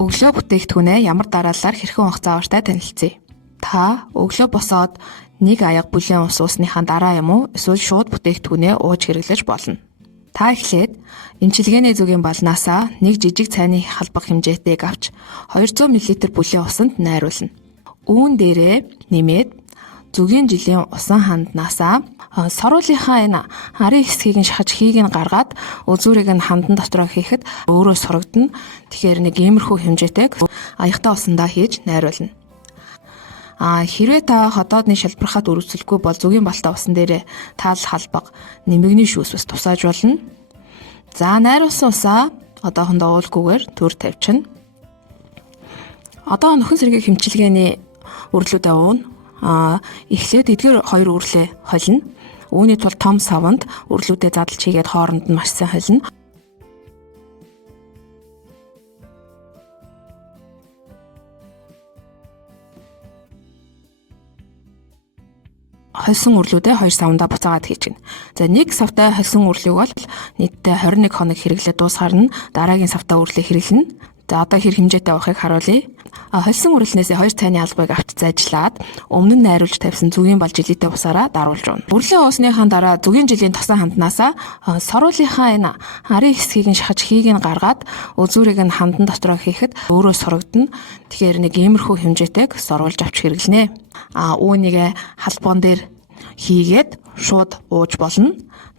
Өглөө бүтээгдэхүүнээ ямар дараалалаар хэрхэн ухах заавартай танилцъя. Та өглөө босоод нэг аяга бүлээн ус уусныхаа дараа юм уу эсвэл шууд бүтээгдэхүүнээ ууж хэрэглэж болно. Та эхлээд эмчилгээний зүгийн балнаасаа нэг жижиг цайны халбах хэмжээтэйг авч 200 мл бүлээн усанд найруулна. Үүн дээрээ нэмээд зүгийн жилийн усан ханднаасаа соруулынхаа энэ арын хэсгийг нь шахаж хийг нь гаргаад үзүүрийг нь хандан дотроо хийхэд өөрөө сурагдана. Тэгэхээр нэг иймэрхүү хэмжээтэйг аягтай усандаа хийж найруулна. Хэрвээ та ходоодны шалбархат өрөвсөлгүй бол зүгийн балтай усан дээрээ таал халбаг нэмэгний шүүс бас тусааж болно. За найруулсан усаа одоохондоо уулгүйгээр төр тавьчихна. Одоо нөхөн сэргийн хэмчилгээний үрлүүдээ уuna. Эхлээд эдгээр хоёр үрлээ холино. Үүний тулд том саванд үрлүүдээ задлж хийгээд хооронд нь маш сайн холино. Холсон үрлүүдээ 2 савндаа буцаагаад хийчихнэ. За нэг савтай холсон үрлийг бол нийтдээ 21 хоног хэрэглээд дуусгаар нь дараагийн савтай үрлээ хэрэглэнэ. За одоо хэр хэмжээтэй авахыг харуулъя. Холсон үрлнээсээ 2 цайны албыг авч зайжлаад өмнө нь найруулж тавьсан зүгийн бал жилийтэй усаараа даруулж байна. Үрлээ уусныхаа дараа зүгийн жилийн тосон ханднаасаа соруулынхаа энэ арын хэсгийг нь шахаж хийг нь гаргаад үзүүрийг нь хандан дотроо хийхэд өөрөө сурагдана. Тэгэхээр нэг иймэрхүү хэмжээтэйг соруулж авч хэрэглэнэ. Үүнийг халбон дээр хийгээд шууд ууж болно.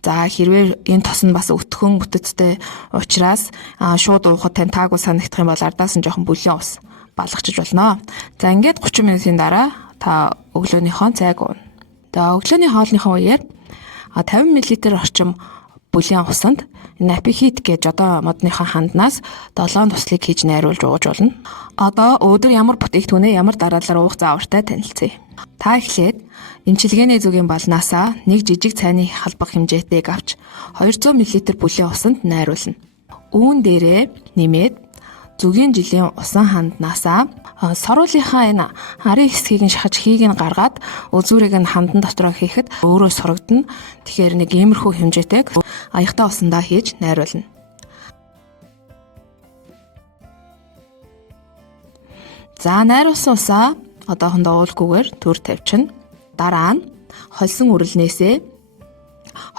За хэрвээ энэ тос нь бас өтгөн бүтэцтэй учраас шууд уухад тань таагүй санагдах юм бол ардаас нь жоохон бүлээн ус балгачиж болно. За ингээд 30 минутын дараа та өглөөнийхөө цайг ууна. За өглөөний хоолныхоо үеэр 50 мл орчим бүлээн усанд напихит гэж одоо модныхаа ханднаас 7 туслыг хийж найруулж ууж болно. Одоо өдөр ямар бүтээгдэхүүнээ ямар дараалалаар уух заавартай танилцъя. Та эхлээд эмчилгээний зүгийн балнаасаа нэг жижиг цайны халбах хэмжээтэйг авч 200 мл бүлээн усанд найруулна. Үүн дээрээ нэмээд зүгийн жилийн усан ханднаасаа соруулынхаа энэ арын хэсгийг нь шахаж хийг нь гаргаад үзүүрийг нь хандан дотроо хийхэд өөрөө сурагдана. Тэгэхээр нэг иймэрхүү хэмжээтэйг аягтай усандаа хийж найруулна. За найруулсан усаа одоохондоо уулгүйгээр төр тавьчихна. Дараа нь холсон үрлнээсээ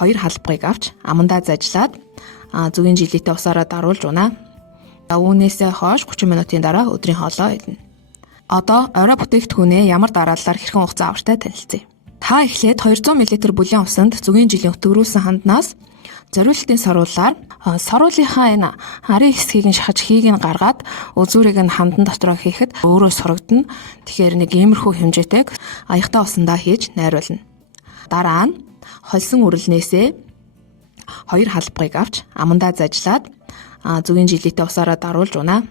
2 халбагыг авч амандаа зажлаад зүгийн жилийтэй усаараа даруулж унаа. Үүнээсээ хойш 30 минутын дараа өдрийн хоолоо идэнэ. Одоо орой бүтээгдэхүүнээ ямар дараалалаар хэрхэн ухах заавартай танилцъя. Та эхлээд 200 мл бүлээн усанд зүгийн жилийн өтгөрүүлсэн ханднаас зориултын соруулаар соруулынхаа энэ арын хэсгийг нь шахаж хийг нь гаргаад үзүүрийг нь хандан дотроо хийхэд өөрөө сурагдана. Тэгэхээр нэг иймэрхүү хэмжээтэйг аягтай усандаа хийж найруулна. Дараа нь холсон үрлнээсээ 2 халбагыг авч амандаа зажлаад зүгийн жилийтэй усаараа даруулж унаа.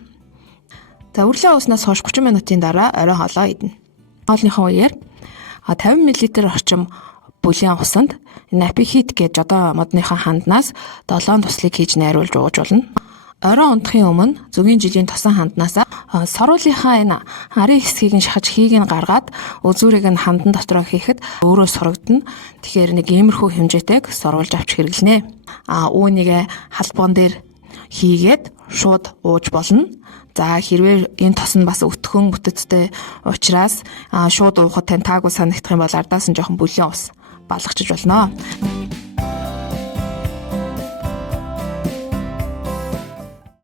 За үрлээ ууснаас хойш 30 минутын дараа орой хоолоо идэнэ. Хоолныхоо үеэр 50 мл орчим бүлээн усанд напихит гэж одоо модныхаа ханднаас 7 туслыг хийж найруулж ууж болно. Орой унтахын өмнө зүгийн жилийн тосон ханднаасаа соруулынхаа энэ арын хэсгийг нь шахаж хийг нь гаргаад үзүүрийг нь хандан дотроо хийхэд өөрөө сурагдана. Тэгэхээр нэг иймэрхүү хэмжээтэйг соруулж авч хэрэглэнэ. Үүнийг халбон дээр хийгээд шууд ууж болно. За хэрвээ энэ тос нь бас өтгөн бүтэцтэй учраас шууд уухад тань таагүй санагдах юм бол ардаас нь жоохон бүлээн ус балгачиж болно.